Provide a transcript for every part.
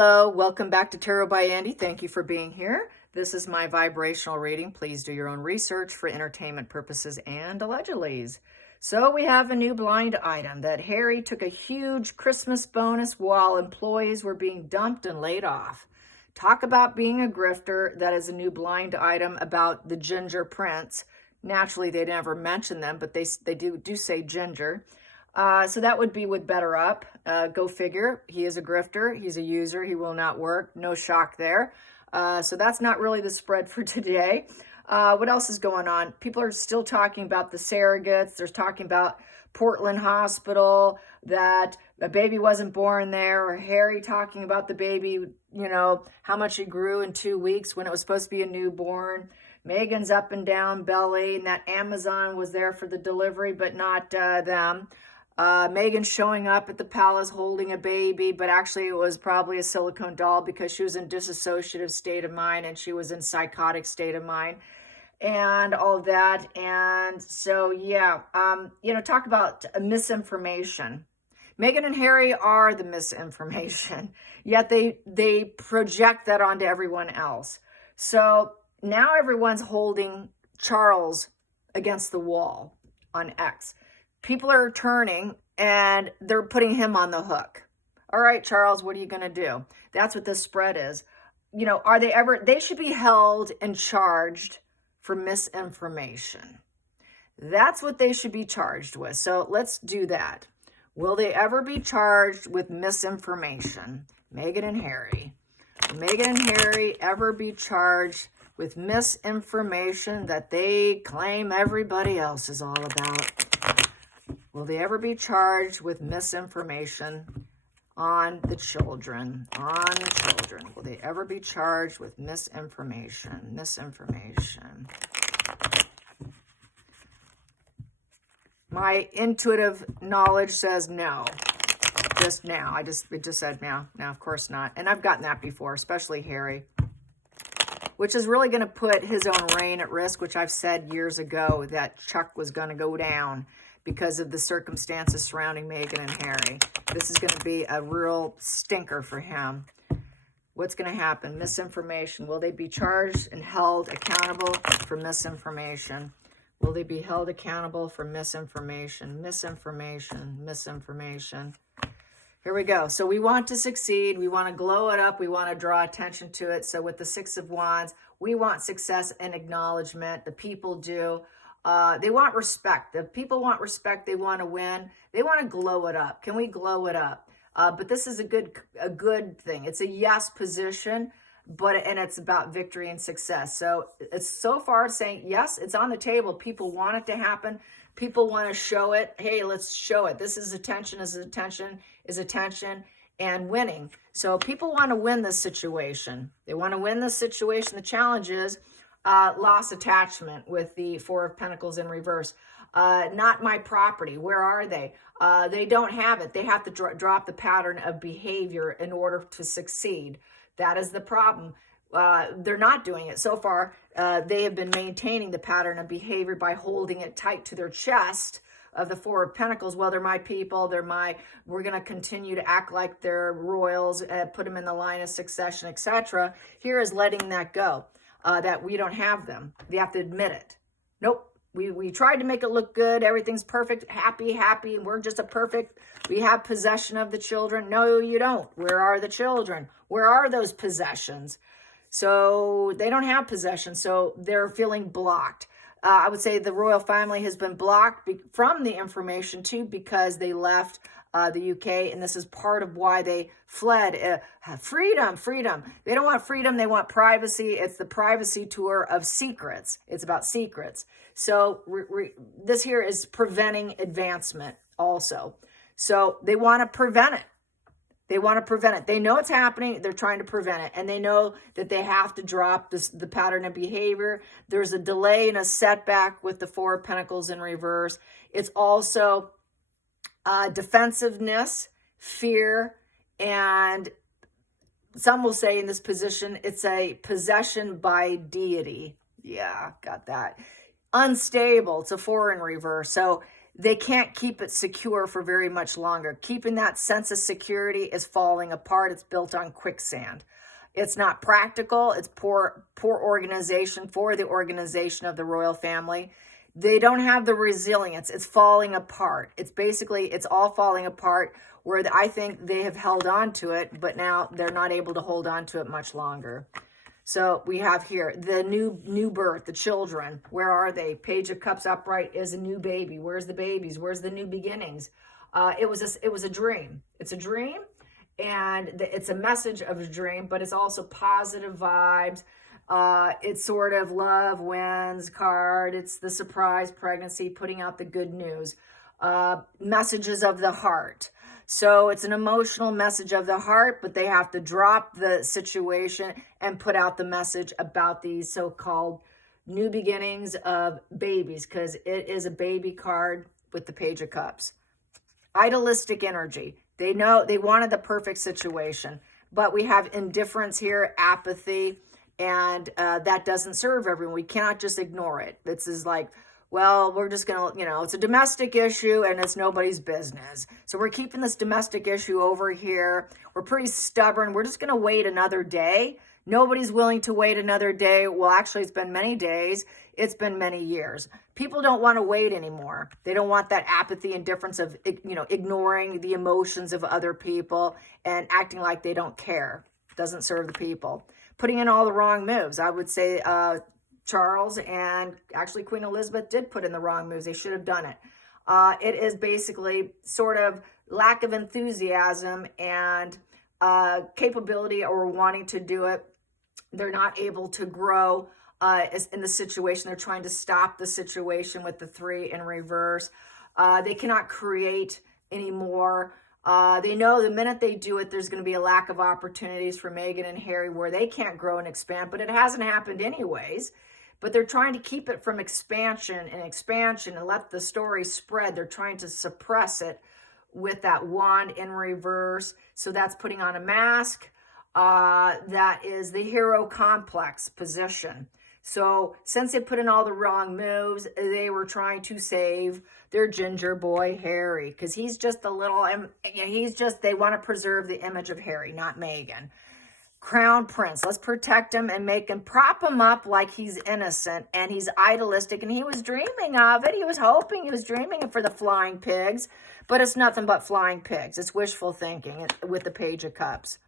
Hello, welcome back to Tarot by Andy. Thank you for being here. This is my vibrational reading. Please do your own research for entertainment purposes and allegedlys. So we have a new blind item that Harry took a huge Christmas bonus while employees were being dumped and laid off. Talk about being a grifter. That is a new blind item about the Ginger Prince. Naturally, they never mention them, but they do say ginger. So that would be with Better Up. Go figure. He is a grifter. He's a user. He will not work. No shock there. So that's not really the spread for today. What else is going on? People are still talking about the surrogates. They're talking about Portland Hospital, that a baby wasn't born there, or Harry talking about the baby, how much he grew in 2 weeks when it was supposed to be a newborn. Megan's up and down belly, and that Amazon was there for the delivery, but not them. Megan showing up at the palace holding a baby, but actually it was probably a silicone doll because she was in dissociative state of mind and she was in psychotic state of mind and all of that. And so, yeah, talk about misinformation. Meghan and Harry are the misinformation, yet they project that onto everyone else. So now everyone's holding Charles against the wall on X. People are turning and they're putting him on the hook. All right, Charles, what are you going to do? That's what this spread is. They should be held and charged for misinformation. That's what they should be charged with. So let's do that. Will they ever be charged with misinformation? Meghan and Harry. Will Meghan and Harry ever be charged with misinformation that they claim everybody else is all about? Will they ever be charged with misinformation on the children? Will they ever be charged with misinformation? My intuitive knowledge says no. Just now. It just said no. No, of course not. And I've gotten that before, especially Harry, which is really going to put his own reign at risk, which I've said years ago that Chuck was going to go down because of the circumstances surrounding Meghan and Harry. This is going to be a real stinker for him. What's going to happen? Misinformation. Will they be charged and held accountable for misinformation? Will they be held accountable for misinformation? Misinformation. Here we go. So we want to succeed. We want to glow it up. We want to draw attention to it. So with the Six of Wands, we want success and acknowledgement. The people do. They want respect. The people want respect. They want to win. They want to glow it up. Can we glow it up? But this is a good thing. It's a yes position, and it's about victory and success. So it's so far saying, yes, it's on the table. People want it to happen. People want to show it. Hey, let's show it. This is attention, and winning. So people want to win this situation. They want to win this situation. The challenge is loss attachment with the Four of Pentacles in reverse. Not my property. Where are they? They don't have it. They have to drop the pattern of behavior in order to succeed. That is the problem. They're not doing it. So far, they have been maintaining the pattern of behavior by holding it tight to their chest of the Four of Pentacles. Well, they're my people. We're going to continue to act like they're royals, put them in the line of succession, etc. Here is letting that go. That we don't have them. They have to admit it. Nope. We tried to make it look good. Everything's perfect, happy, and we're just we have possession of the children. No, you don't. Where are the children? Where are those possessions? So they don't have possession. So they're feeling blocked. I would say the royal family has been blocked from the information too, because they left the UK, and this is part of why they fled. Freedom. They don't want freedom. They want privacy. It's the privacy tour of secrets. It's about secrets. So this here is preventing advancement also. So they want to prevent it. They know it's happening. They're trying to prevent it. And they know that they have to drop the pattern of behavior. There's a delay and a setback with the Four of Pentacles in reverse. It's also defensiveness, fear, and some will say in this position, it's a possession by deity. Yeah, got that. Unstable. It's a Four in reverse. So they can't keep it secure for very much longer. Keeping that sense of security is falling apart. It's built on quicksand. It's not practical. It's poor organization for the organization of the royal family. They don't have the resilience. It's falling apart. It's all falling apart, where I think they have held on to it, but now they're not able to hold on to it much longer. So we have here the new birth, the children. Where are they? Page of Cups upright is a new baby. Where's the babies? Where's the new beginnings? It was a dream. It's a dream, and it's a message of a dream, but it's also positive vibes. It's sort of love wins card. It's the surprise pregnancy, putting out the good news. Messages of the heart. So it's an emotional message of the heart, but they have to drop the situation and put out the message about these so-called new beginnings of babies, because it is a baby card with the Page of Cups. Idealistic energy. They know they wanted the perfect situation, but we have indifference here, apathy, and that doesn't serve everyone. We cannot just ignore it. This is like, well, we're just going to, it's a domestic issue and it's nobody's business. So we're keeping this domestic issue over here. We're pretty stubborn. We're just going to wait another day. Nobody's willing to wait another day. Well, actually, it's been many days. It's been many years. People don't want to wait anymore. They don't want that apathy, indifference of, ignoring the emotions of other people and acting like they don't care. Doesn't serve the people. Putting in all the wrong moves. I would say Charles and actually Queen Elizabeth did put in the wrong moves. They should have done it. It is basically sort of lack of enthusiasm and capability or wanting to do it. They're not able to grow in the situation. They're trying to stop the situation with the 3 in reverse. They cannot create anymore. They know the minute they do it, there's going to be a lack of opportunities for Meghan and Harry where they can't grow and expand, but it hasn't happened anyways. But they're trying to keep it from expansion and let the story spread. They're trying to suppress it with that wand in reverse. So that's putting on a mask. That is the hero complex position. So since they put in all the wrong moves, they were trying to save their ginger boy Harry, because he's just a little, they want to preserve the image of Harry, not Meghan. Crown Prince, let's protect him and prop him up like he's innocent and he's idealistic, and he was dreaming of it. He was hoping, he was dreaming for the flying pigs, but it's nothing but flying pigs. It's wishful thinking with the Page of Cups.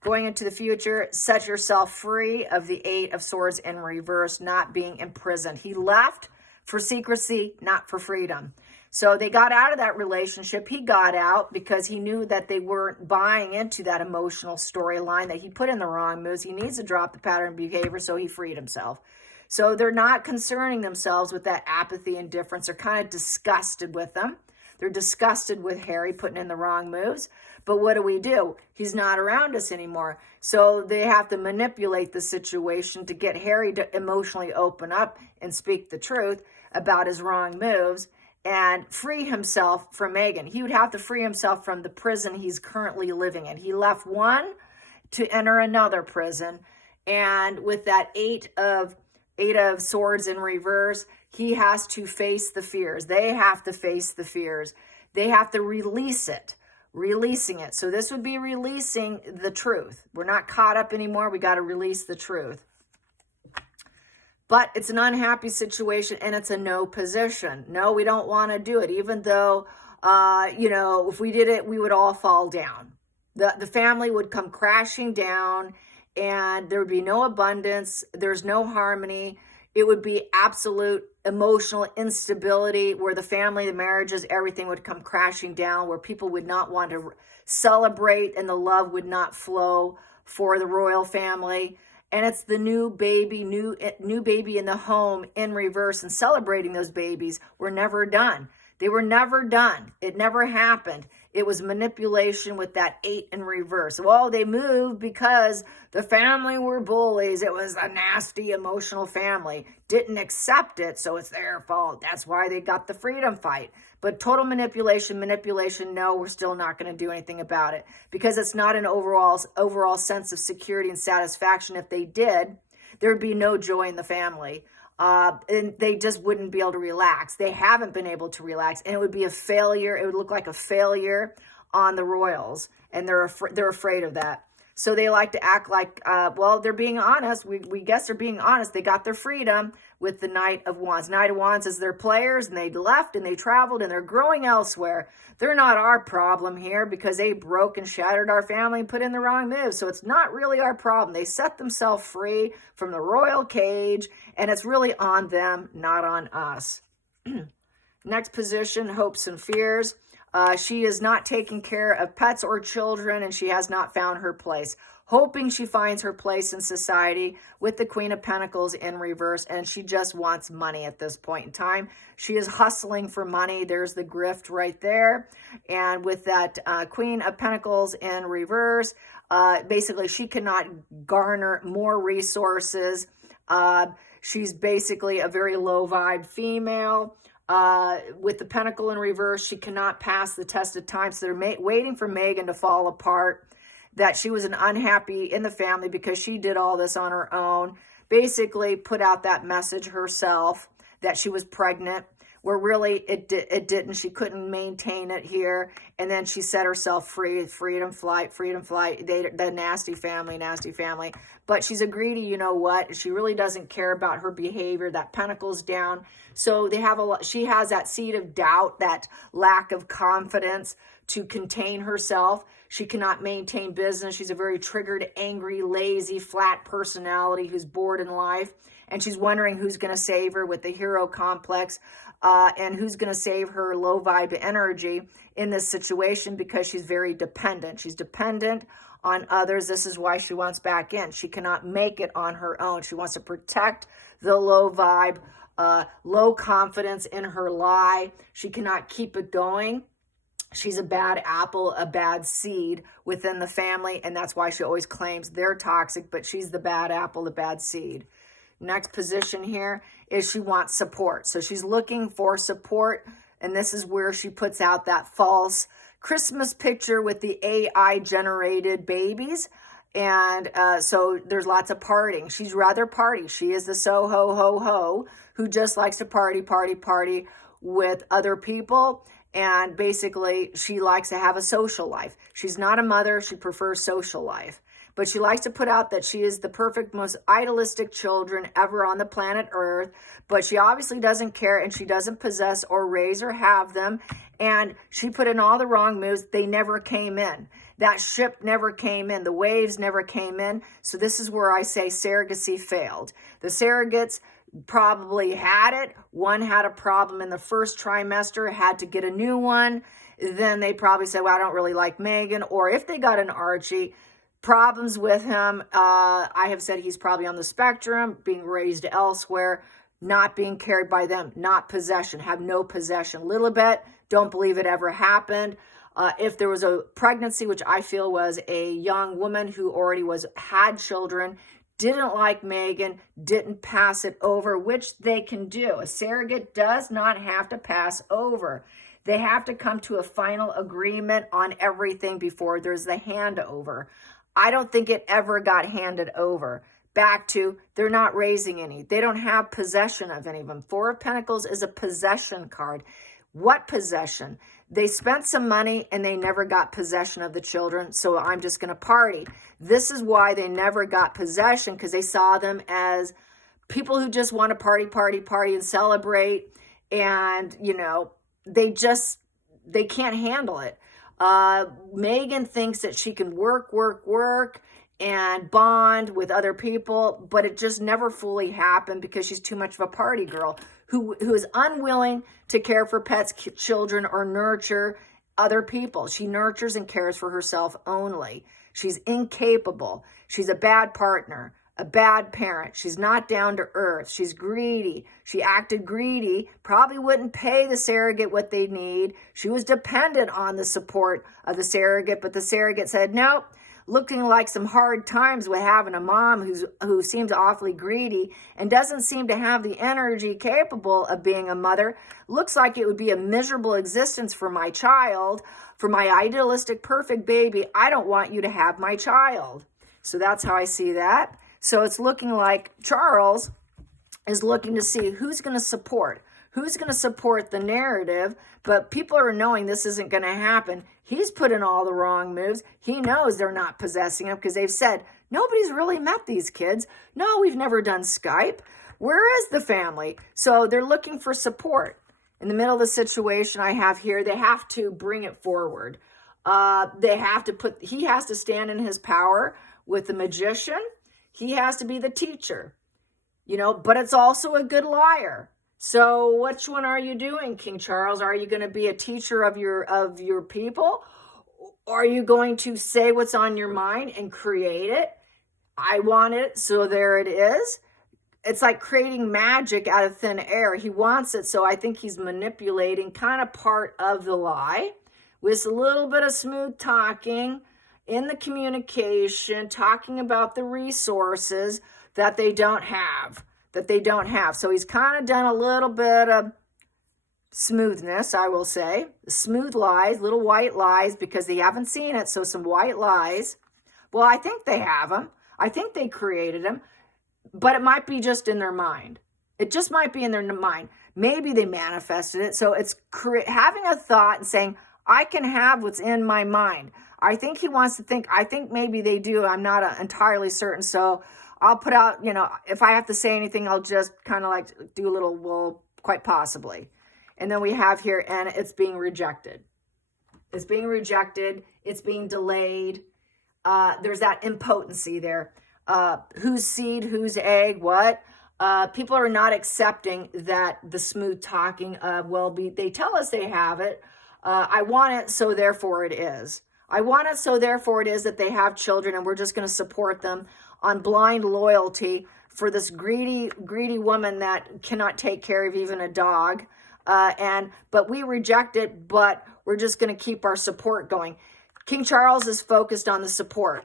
Going into the future, set yourself free of the 8 of Swords in reverse, not being imprisoned. He left for secrecy, not for freedom. So they got out of that relationship. He got out because he knew that they weren't buying into that emotional storyline, that he put in the wrong moves. He needs to drop the pattern of behavior, so he freed himself. So they're not concerning themselves with that apathy and indifference. They're kind of disgusted with them. They're disgusted with Harry putting in the wrong moves. But what do? He's not around us anymore. So they have to manipulate the situation to get Harry to emotionally open up and speak the truth about his wrong moves and free himself from Meghan. He would have to free himself from the prison he's currently living in. He left one to enter another prison. And with that 8 of Swords in reverse, he has to face the fears. They have to face the fears. They have to releasing it. So this would be releasing the truth. We're not caught up anymore. We got to release the truth. But it's an unhappy situation and it's a no position. No, we don't want to do it. Even though, if we did it, we would all fall down. The family would come crashing down and there would be no abundance. There's no harmony. It would be absolute emotional instability where the family, the marriages, everything would come crashing down, where people would not want to celebrate and the love would not flow for the royal family. And it's the new baby in the home in reverse, and celebrating those babies were never done. They were never done. It never happened. It was manipulation with that 8 in reverse. Well, they moved because the family were bullies. It was a nasty, emotional family. Didn't accept it, so it's their fault. That's why they got the freedom fight. But total manipulation, no, we're still not going to do anything about it because it's not an overall sense of security and satisfaction. If they did, there'd be no joy in the family. and they just wouldn't be able to relax. They haven't been able to relax, and it would be a failure. It would look like a failure on the royals, and they're afraid of that. So they like to act like, well, they're being honest. We guess they're being honest. They got their freedom with the Knight of Wands. Knight of Wands is their players, and they left and they traveled and they're growing elsewhere. They're not our problem here because they broke and shattered our family and put in the wrong move. So it's not really our problem. They set themselves free from the royal cage, and it's really on them, not on us. Next position, hopes and fears. She is not taking care of pets or children, and she has not found her place. Hoping she finds her place in society with the Queen of Pentacles in reverse, and she just wants money at this point in time. She is hustling for money. There's the grift right there. And with that Queen of Pentacles in reverse, basically she cannot garner more resources. She's basically a very low vibe female. With the Pentacle in reverse, she cannot pass the test of time. So they're waiting for Megan to fall apart, that she was an unhappy in the family because she did all this on her own. Basically put out that message herself that she was pregnant, where really it didn't. She couldn't maintain it here. And then she set herself free. Freedom flight. The nasty family. But she's a greedy, you know what? She really doesn't care about her behavior. That Pentacle's down. So they have she has that seed of doubt, that lack of confidence to contain herself. She cannot maintain business. She's a very triggered, angry, lazy, flat personality who's bored in life. And she's wondering who's going to save her with the hero complex, and who's going to save her low vibe energy in this situation, because she's very dependent. She's dependent on others. This is why she wants back in. She cannot make it on her own. She wants to protect the low vibe, low confidence in her lie. She cannot keep it going. She's a bad apple, a bad seed within the family, and that's why she always claims they're toxic, but she's the bad apple, the bad seed. Next position here is she wants support. So she's looking for support, and this is where she puts out that false Christmas picture with the AI-generated babies. And so there's lots of partying. She's rather party. She is the so-ho-ho-ho who just likes to party with other people. And basically, she likes to have a social life. She's not a mother. She prefers social life. But she likes to put out that she is the perfect, most idealistic children ever on the planet Earth. But she obviously doesn't care, and she doesn't possess or raise or have them. And she put in all the wrong moves. They never came in. That ship never came in. The waves never came in. So this is where I say surrogacy failed. The surrogates probably had it. One had a problem in the first trimester, had to get a new one. Then they probably said, well, I don't really like Megan. Or if they got an Archie, problems with him. I have said he's probably on the spectrum, being raised elsewhere, not being cared by them, not possession, have no possession. Lilibet, don't believe it ever happened. If there was a pregnancy, which I feel was a young woman who already had children, didn't like Megan, didn't pass it over, which they can do. A surrogate does not have to pass over. They have to come to a final agreement on everything before there's the handover. I don't think it ever got handed over. Back to, they're not raising any. They don't have possession of any of them. Four of Pentacles is a possession card. What possession? They spent some money and they never got possession of the children, so I'm just going to party. This is why they never got possession, because they saw them as people who just want to party and celebrate, and, you know, they can't handle it. Megan thinks that she can work and bond with other people, but it just never fully happened because she's too much of a party girl who is unwilling to care for pets, children, or nurture other people. She nurtures and cares for herself only. She's incapable. She's a bad partner, a bad parent. She's not down to earth. She's greedy. She acted greedy, probably wouldn't pay the surrogate what they need. She was dependent on the support of the surrogate, but the surrogate said, nope. Looking like some hard times with having a mom who seems awfully greedy and doesn't seem to have the energy capable of being a mother. Looks like it would be a miserable existence for my child, for my idealistic, perfect baby. I don't want you to have my child. So that's how I see that. So it's looking like Charles is looking to see who's going to support. Who's going to support the narrative, but people are knowing this isn't going to happen. He's put in all the wrong moves. He knows they're not possessing him because they've said, nobody's really met these kids. No, we've never done Skype. Where is the family? So they're looking for support. In the middle of the situation I have here, they have to bring it forward. He has to stand in his power with the magician. He has to be the teacher, but it's also a good liar. So which one are you doing, King Charles? Are you going to be a teacher of your people? Or are you going to say what's on your mind and create it? I want it, so there it is. It's like creating magic out of thin air. He wants it, so I think he's manipulating kind of part of the lie with a little bit of smooth talking in the communication, talking about the resources that they don't have. So he's kind of done a little bit of smoothness, I will say. Smooth lies, little white lies, because they haven't seen it. So some white lies. Well, I think they have them. I think they created them, but it might be just in their mind. It just might be in their mind. Maybe they manifested it. So it's having a thought and saying, I can have what's in my mind. I think he wants to think, I think maybe they do. I'm not entirely certain. So I'll put out, if I have to say anything, I'll just kind of like do a little, well, quite possibly. And then we have here, and it's being rejected. It's being rejected. It's being delayed. There's that impotency there. Whose seed, whose egg, what? People are not accepting that the smooth talking they tell us they have it. I want it, so therefore it is. I want it, so therefore it is that they have children, and we're just going to support them on blind loyalty for this greedy woman that cannot take care of even a dog. But we reject it, but we're just going to keep our support going. King Charles is focused on the support.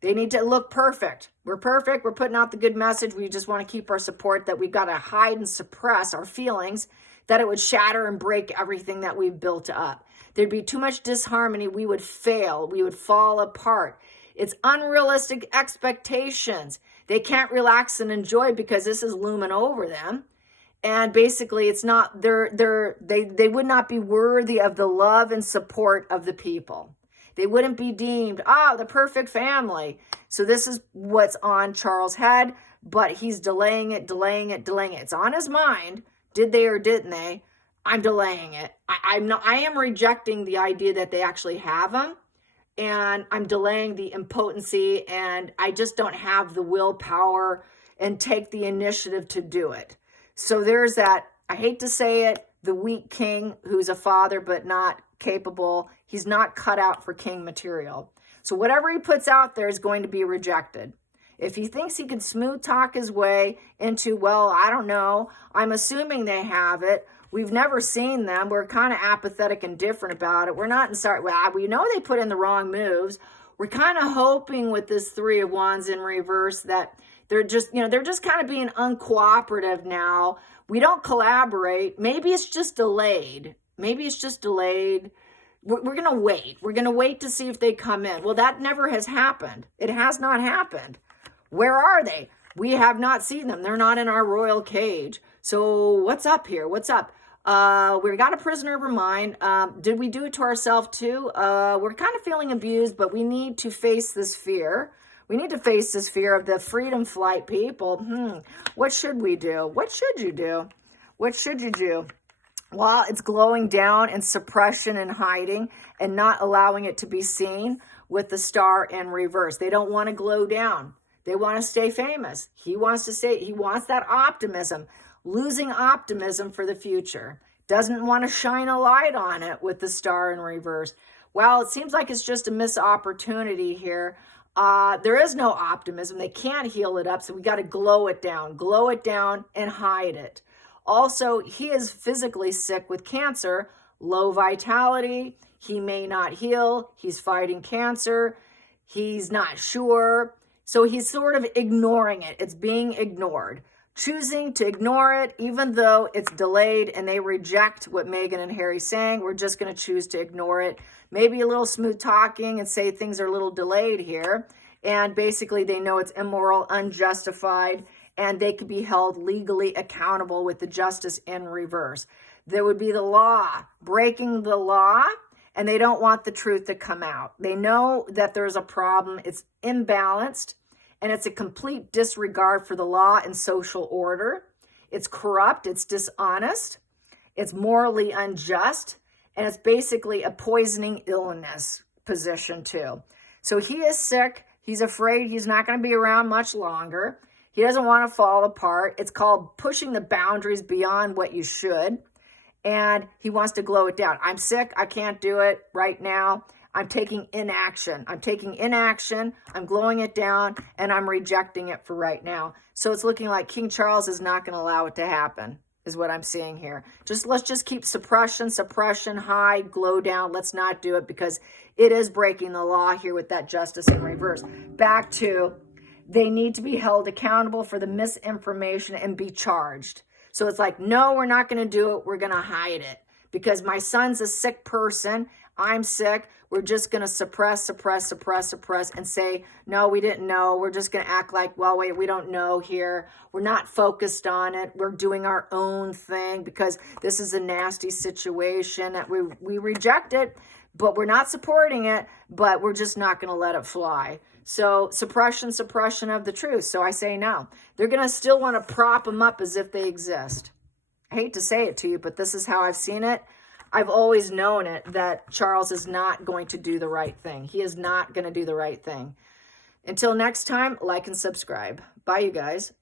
They need to look perfect. We're perfect. We're putting out the good message. We just want to keep our support, that we've got to hide and suppress our feelings, that it would shatter and break everything that we've built up. There'd be too much disharmony. We would fail. We would fall apart. It's unrealistic expectations. They can't relax and enjoy because this is looming over them. And basically, it's not, they would not be worthy of the love and support of the people. They wouldn't be deemed, the perfect family. So this is what's on Charles' head, but he's delaying it. It's on his mind. Did they or didn't they? I'm delaying it. I am rejecting the idea that they actually have them, and I'm delaying the impotency, and I just don't have the willpower and take the initiative to do it. So there's that, I hate to say it, the weak king who's a father but not capable. He's not cut out for king material. So whatever he puts out there is going to be rejected. If he thinks he can smooth talk his way into, well, I don't know, I'm assuming they have it. We've never seen them. We're kind of apathetic and different about it. We're not in sorry. Well, we know they put in the wrong moves. We're kind of hoping with this 3 of Wands in reverse that they're just kind of being uncooperative now. We don't collaborate. Maybe it's just delayed. We're going to wait. We're going to wait to see if they come in. Well, that never has happened. It has not happened. Where are they? We have not seen them. They're not in our royal cage. So what's up here? What's up? We got a prisoner of our mind. Did we do it to ourselves too? We're kind of feeling abused, but we need to face this fear. We need to face this fear of the freedom flight people. What should we do? What should you do? What should you do? Well, it's glowing down and suppression and hiding and not allowing it to be seen with the star in reverse. They don't want to glow down. They want to stay famous. He wants that optimism, losing optimism for the future. Doesn't want to shine a light on it with the star in reverse. Well, it seems like it's just a missed opportunity here. There is no optimism. They can't heal it up, so we got to glow it down and hide it. Also, he is physically sick with cancer, low vitality. He may not heal. He's fighting cancer. He's not sure. So he's sort of ignoring it. It's being ignored. Choosing to ignore it, even though it's delayed and they reject what Meghan and Harry's saying. We're just going to choose to ignore it. Maybe a little smooth talking and say things are a little delayed here. And basically they know it's immoral, unjustified, and they could be held legally accountable with the justice in reverse. There would be the law, breaking the law, and they don't want the truth to come out. They know that there's a problem. It's imbalanced, and it's a complete disregard for the law and social order. It's corrupt. It's dishonest. It's morally unjust. And it's basically a poisoning illness position too. So he is sick. He's afraid he's not going to be around much longer. He doesn't want to fall apart. It's called pushing the boundaries beyond what you should. And he wants to glow it down. I'm sick. I can't do it right now. I'm taking inaction. I'm glowing it down, and I'm rejecting it for right now. So it's looking like King Charles is not going to allow it to happen, is what I'm seeing here. Let's just keep suppression, hide, glow down. Let's not do it, because it is breaking the law here with that justice in reverse. Back to, they need to be held accountable for the misinformation and be charged. So it's like, no, we're not going to do it. We're going to hide it because my son's a sick person. I'm sick. We're just going to suppress, and say, no, we didn't know. We're just going to act like, well, wait, we don't know here. We're not focused on it. We're doing our own thing because this is a nasty situation that we reject it, but we're not supporting it, but we're just not going to let it fly. So suppression of the truth. So I say no. They're going to still want to prop them up as if they exist. I hate to say it to you, but this is how I've seen it. I've always known it, that Charles is not going to do the right thing. He is not going to do the right thing. Until next time, like and subscribe. Bye, you guys.